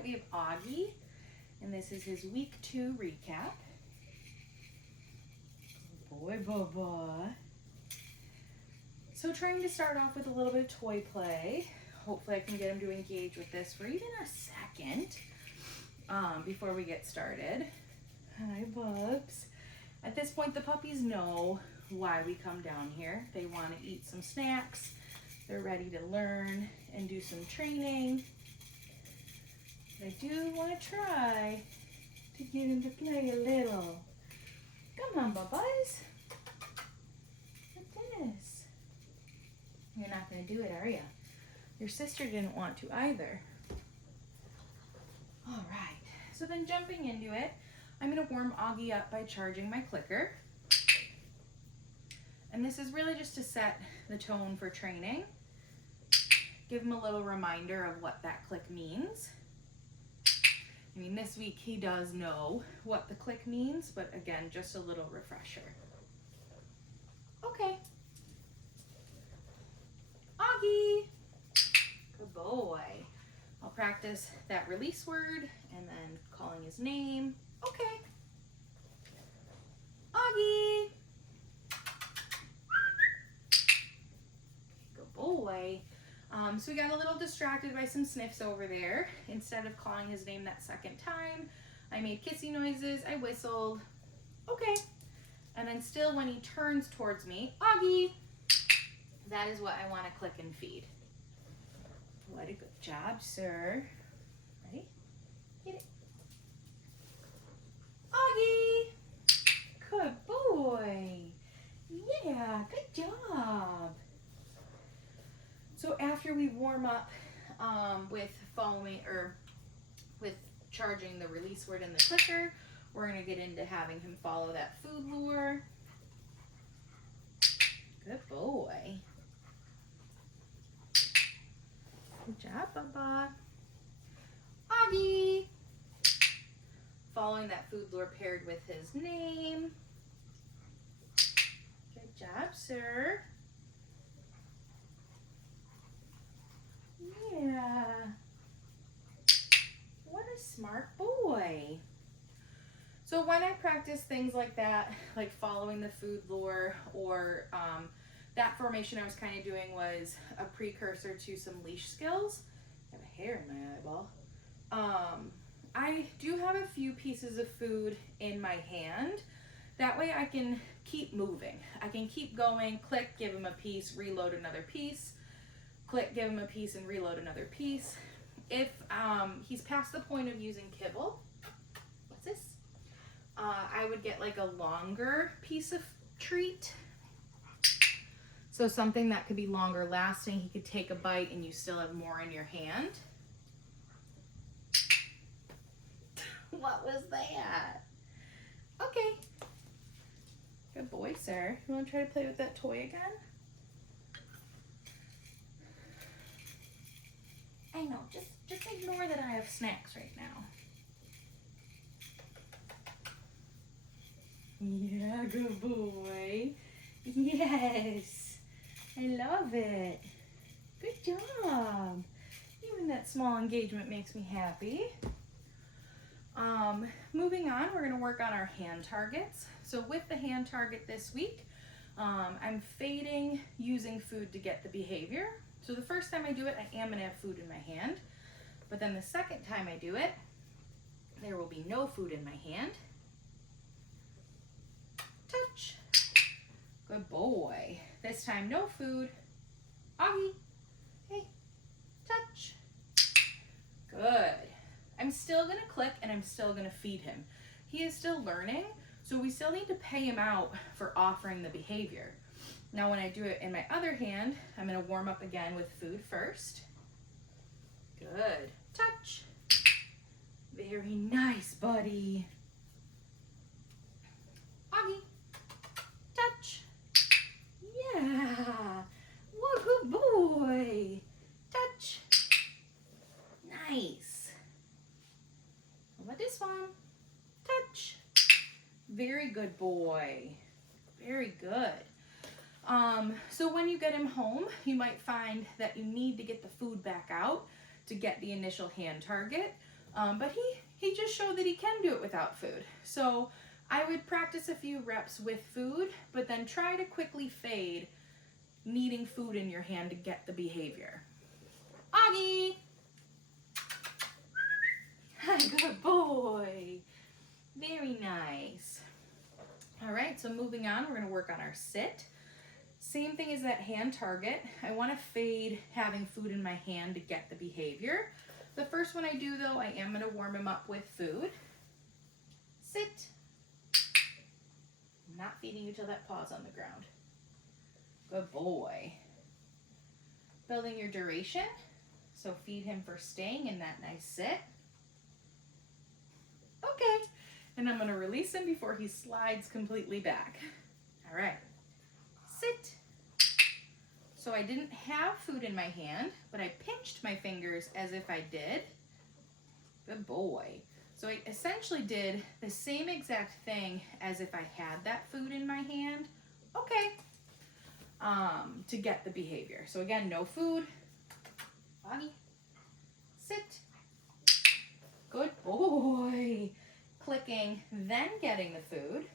point we have Auggie, and this is his week 2 recap. Boy, Bubba. So trying to start off with a little bit of toy play. Hopefully I can get him to engage with this for even a second before we get started. Hi, Bubs. At this point, the puppies know why we come down here. They want to eat some snacks. They're ready to learn and do some training. I do want to try to get him to play a little. Come on, Bubba's. What's this? You're not going to do it, are you? Your sister didn't want to either. All right, so then jumping into it, I'm going to warm Auggie up by charging my clicker. And this is really just to set the tone for training. Give him a little reminder of what that click means. I mean, this week he does know what the click means, but again, just a little refresher. Okay. Auggie. Good boy. I'll practice that release word and then calling his name. Okay. Auggie. Good boy. So we got a little distracted by some sniffs over there. Instead of calling his name that second time, I made kissy noises, I whistled. Okay. And then still when he turns towards me, Auggie. That is what I want to click and feed. What a good job, sir. Ready? Get it. Auggie. Good boy. Yeah, good job. So after we warm up with charging the release word in the clicker, we're gonna get into having him follow that food lure. Good boy. Good job, Bubba. Auggie. Following that food lure paired with his name. Good job, sir. Yeah. What a smart boy. So when I practice things like that, like following the food lure or that formation I was kind of doing was a precursor to some leash skills. I have a hair in my eyeball. I do have a few pieces of food in my hand. That way I can keep moving. I can keep going, click, give him a piece, reload another piece. Click, give him a piece, and reload another piece. If he's past the point of using kibble, what's this? I would get like a longer piece of treat. So something that could be longer lasting. He could take a bite and you still have more in your hand. What was that? Okay. Good boy, sir. You want to try to play with that toy again? I know, just ignore that I have snacks right now. Yeah, good boy. Yes, I love it. Good job. Even that small engagement makes me happy. Moving on, we're gonna work on our hand targets. So with the hand target this week, I'm fading using food to get the behavior. So the first time I do it, I am gonna have food in my hand. But then the second time I do it, there will be no food in my hand. Touch. Good boy. This time, no food. Auggie. Hey, touch. Good. I'm still gonna click and I'm still gonna feed him. He is still learning, so we still need to pay him out for offering the behavior. Now when I do it in my other hand, I'm gonna warm up again with food first. Good. Touch. Very nice, buddy. Auggie. Touch. Yeah. What a good boy. Touch. Nice. How about this one? Touch. Very good boy. Very good. So when you get him home, you might find that you need to get the food back out to get the initial hand target. But he just showed that he can do it without food. So I would practice a few reps with food, but then try to quickly fade needing food in your hand to get the behavior. Auggie! Good boy. Very nice. All right, so moving on, we're gonna work on our sit. Same thing as that hand target. I wanna fade having food in my hand to get the behavior. The first one I do though, I am gonna warm him up with food. Sit. I'm not feeding you till that paw's on the ground. Good boy. Building your duration. So feed him for staying in that nice sit. Okay. And I'm gonna release him before he slides completely back. All right. Sit. So I didn't have food in my hand, but I pinched my fingers as if I did. Good boy. So I essentially did the same exact thing as if I had that food in my hand. Okay. To get the behavior. So again, no food. Auggie. Sit. Good boy. Clicking, then getting the food.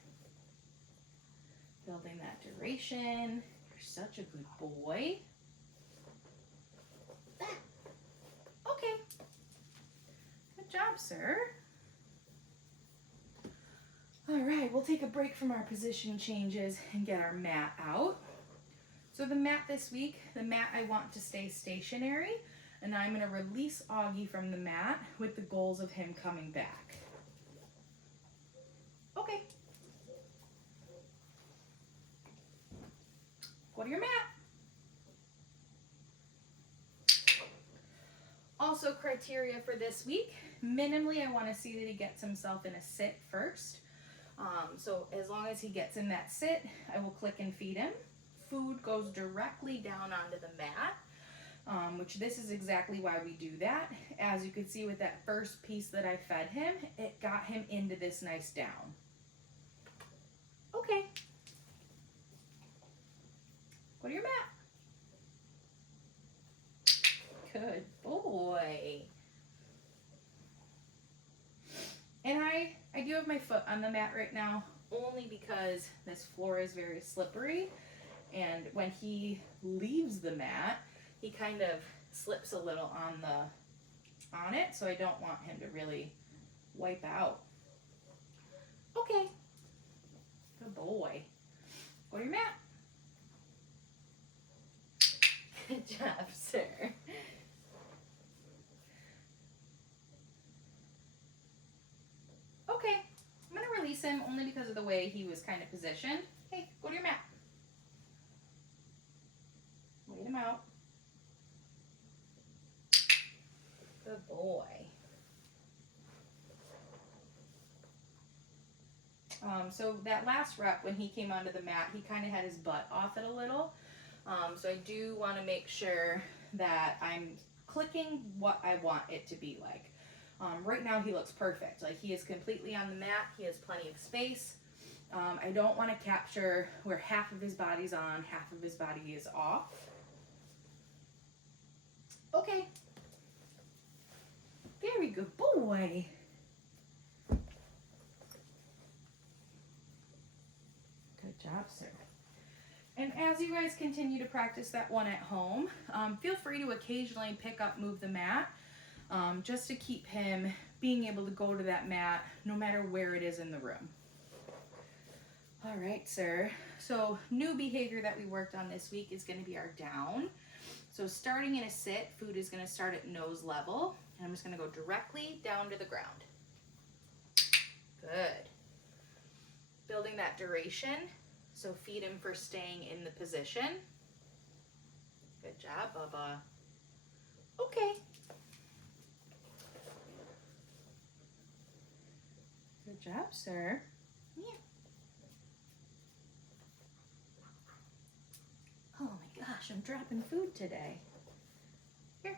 Building that duration. You're such a good boy. Okay. Good job, sir. All right, we'll take a break from our position changes and get our mat out. So the mat this week, the mat I want to stay stationary, and I'm gonna release Auggie from the mat with the goals of him coming back. Okay. Go to your mat. Also criteria for this week, minimally I want to see that he gets himself in a sit first. So as long as he gets in that sit, I will click and feed him. Food goes directly down onto the mat, which this is exactly why we do that. As you can see with that first piece that I fed him, it got him into this nice down. Okay. Go to your mat. Good boy. And I do have my foot on the mat right now only because this floor is very slippery, and when he leaves the mat, he kind of slips a little on it, so I don't want him to really wipe out. Okay. Good boy. Go to your mat. Good job, sir. Okay, I'm gonna release him only because of the way he was kind of positioned. Hey, go to your mat. Wait him out. Good boy. So that last rep, when he came onto the mat, he kind of had his butt off it a little. So I do want to make sure that I'm clicking what I want it to be like. Right now he looks perfect. Like he is completely on the mat. He has plenty of space. I don't want to capture where half of his body's on, half of his body is off. Okay. Very good boy. Good job, sir. And as you guys continue to practice that one at home, feel free to occasionally pick up, move the mat, just to keep him being able to go to that mat no matter where it is in the room. All right, sir. So new behavior that we worked on this week is going to be our down. So starting in a sit, food is going to start at nose level, and I'm just going to go directly down to the ground. Good. Building that duration. So feed him for staying in the position. Good job, Bubba. Okay. Good job, sir. Yeah. Oh my gosh, I'm dropping food today. Here.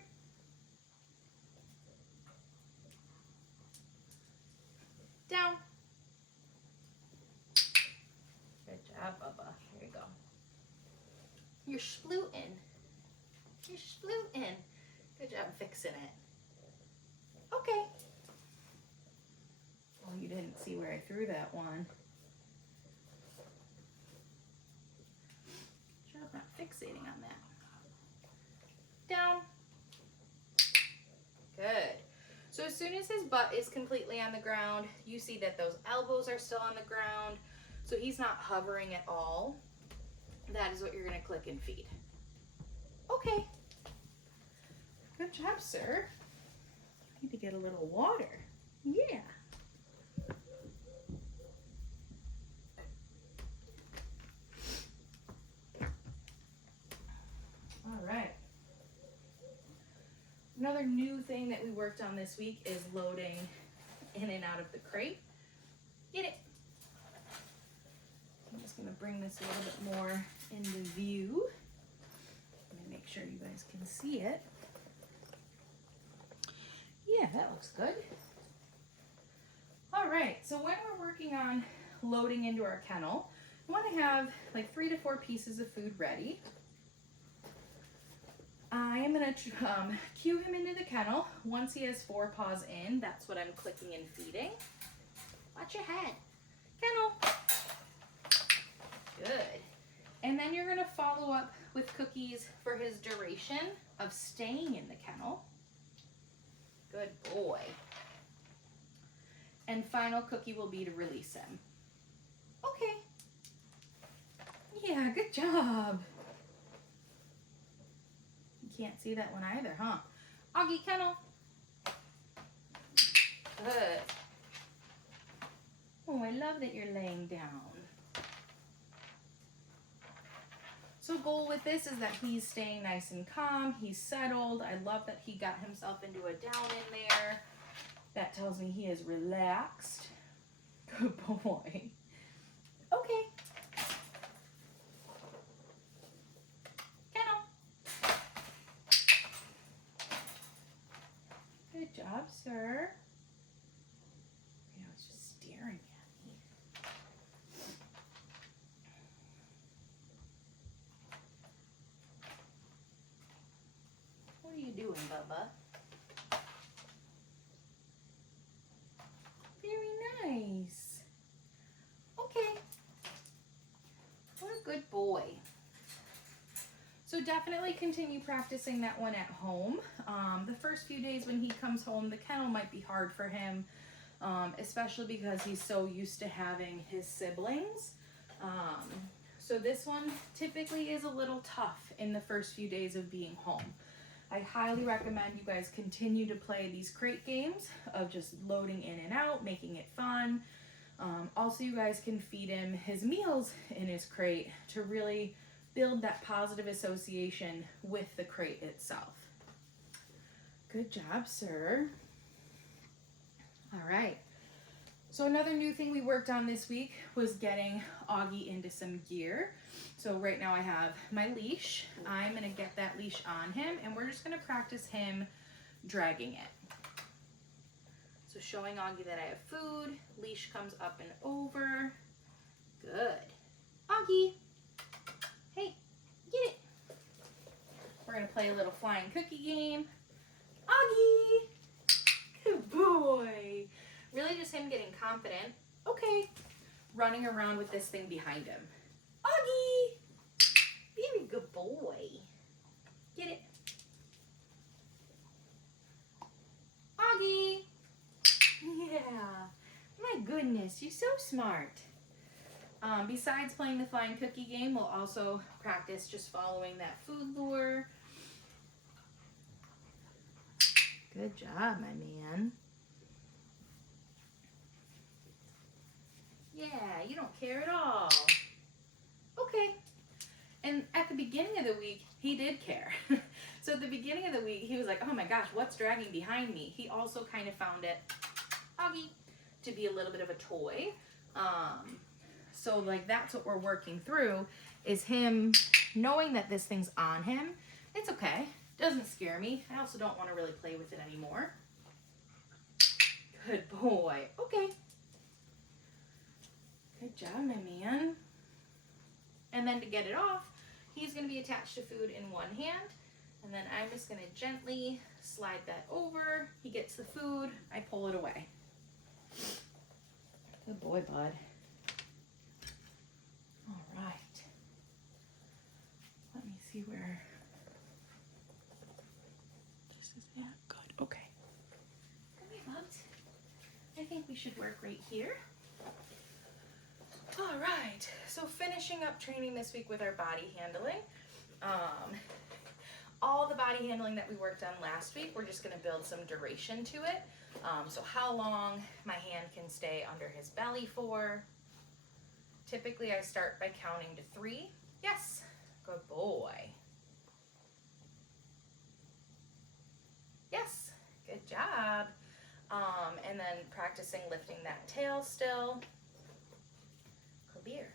Down. Good job, Bubba. Here you go. You're splooting. You're splooting. Good job fixing it. Okay. I threw that one. Sure, I'm not fixating on that. Down. Good. So as soon as his butt is completely on the ground, you see that those elbows are still on the ground. So he's not hovering at all. That is what you're going to click and feed. Okay. Good job, sir. I need to get a little water. Yeah. All right. Another new thing that we worked on this week is loading in and out of the crate. Get it. I'm just going to bring this a little bit more into view. Let me make sure you guys can see it. Yeah, that looks good. All right, so when we're working on loading into our kennel, we want to have like 3 to 4 pieces of food ready. I am going to cue him into the kennel. Once he has 4 paws in, that's what I'm clicking and feeding. Watch your head. Kennel. Good. And then you're going to follow up with cookies for his duration of staying in the kennel. Good boy. And final cookie will be to release him. Okay. Yeah, good job. You can't see that one either, huh? Auggie, kennel. Good. Oh, I love that you're laying down. So goal with this is that he's staying nice and calm. He's settled. I love that he got himself into a down in there. That tells me he is relaxed. Good boy. Okay. Kennel. Good job, sir. You know, it's just staring at me. What are you doing, Bubba? Very nice. Okay. What a good boy. So definitely continue practicing that one at home. The first few days when he comes home, the kennel might be hard for him, especially because he's so used to having his siblings. So this one typically is a little tough in the first few days of being home. I highly recommend you guys continue to play these crate games of just loading in and out, making it fun. Also, you guys can feed him his meals in his crate to really build that positive association with the crate itself. Good job, sir. All right. So another new thing we worked on this week was getting Auggie into some gear. So right now I have my leash. I'm going to get that leash on him, and we're just going to practice him dragging it. So showing Auggie that I have food. Leash comes up and over. Good. Auggie. Hey, get it. We're going to play a little flying cookie game. Auggie. Good boy. Really just him getting confident. Okay. Running around with this thing behind him. Auggie. Very good boy. Get it. Auggie. Yeah. My goodness, you're so smart. Besides playing the flying cookie game, we'll also practice just following that food lure. Good job, my man. Yeah, you don't care at all. Okay. And at the beginning of the week, he did care. So at the beginning of the week, he was like, oh my gosh, what's dragging behind me? He also kind of found it, Auggie, to be a little bit of a toy. So like that's what we're working through, is him knowing that this thing's on him. It's okay. Doesn't scare me. I also don't want to really play with it anymore. Good boy. Okay. Good job, my man. And then to get it off, he's going to be attached to food in one hand. And then I'm just going to gently slide that over. He gets the food. I pull it away. Good boy, bud. All right. Let me see where this is at. Good. Okay. Come here, bubs. I think we should work right here. All right. So finishing up training this week with our body handling. All the body handling that we worked on last week, we're just going to build some duration to it. So how long my hand can stay under his belly for. Typically I start by counting to 3. Yes, good boy. Yes, good job. And then practicing lifting that tail still. Come here.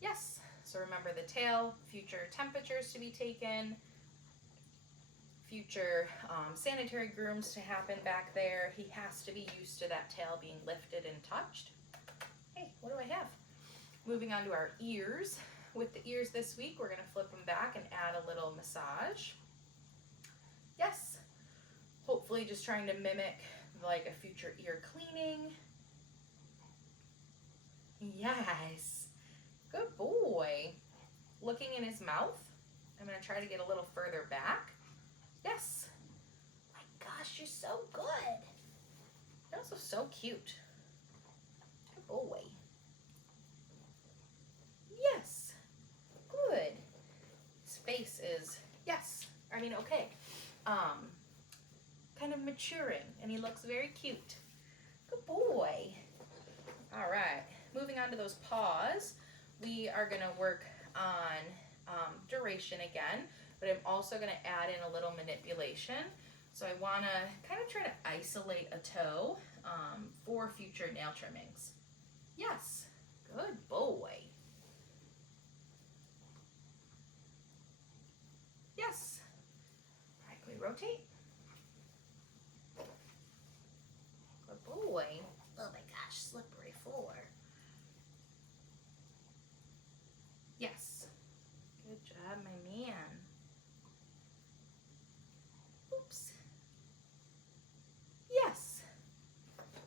Yes, so remember the tail, future temperatures to be taken, future sanitary grooms to happen back there. He has to be used to that tail being lifted and touched. Hey, what do I have? Moving on to our ears. With the ears this week, we're going to flip them back and add a little massage. Yes, hopefully just trying to mimic like a future ear cleaning. Yes, good boy. Looking in his mouth, I'm going to try to get a little further back. Yes. My gosh, you're so good. You're also so cute. Good boy. Yes. Good. His face is, yes, I mean, okay. Kind of maturing, and he looks very cute. Good boy. All right. Moving on to those paws, we are going to work on duration again, but I'm also going to add in a little manipulation. So I want to kind of try to isolate a toe for future nail trimmings. Yes, good boy. Yes. All right, can we rotate? Good boy. Oh my gosh, slippery floor. Yes. Good job, my man. Oops. Yes.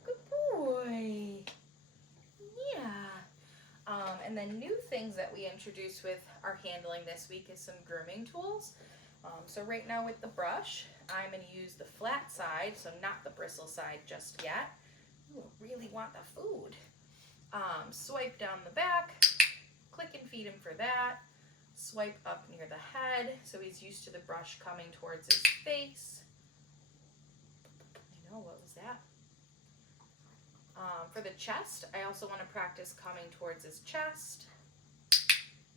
Good boy. Yeah. And then new things that we introduced with our handling this week is some grooming tools. So right now with the brush, I'm going to use the flat side, so not the bristle side just yet. Ooh, really want the food. Swipe down the back, click and feed him for that. Swipe up near the head, so he's used to the brush coming towards his face. I know, what was that? For the chest, I also want to practice coming towards his chest.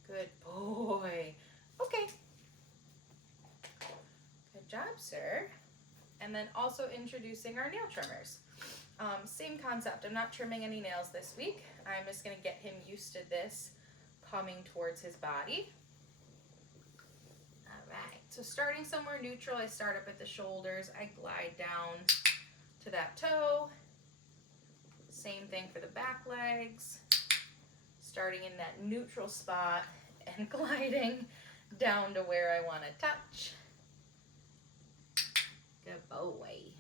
Good boy. Okay. Good job, sir. And then also introducing our nail trimmers. Same concept. I'm not trimming any nails this week. I'm just going to get him used to this coming towards his body. All right. So starting somewhere neutral, I start up at the shoulders. I glide down to that toe. Same thing for the back legs. Starting in that neutral spot and gliding down to where I want to touch. Good boy.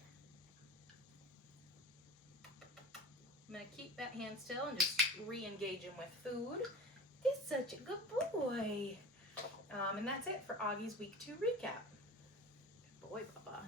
I'm going to keep that hand still and just re-engage him with food. He's such a good boy. And that's it for Auggie's week 2 recap.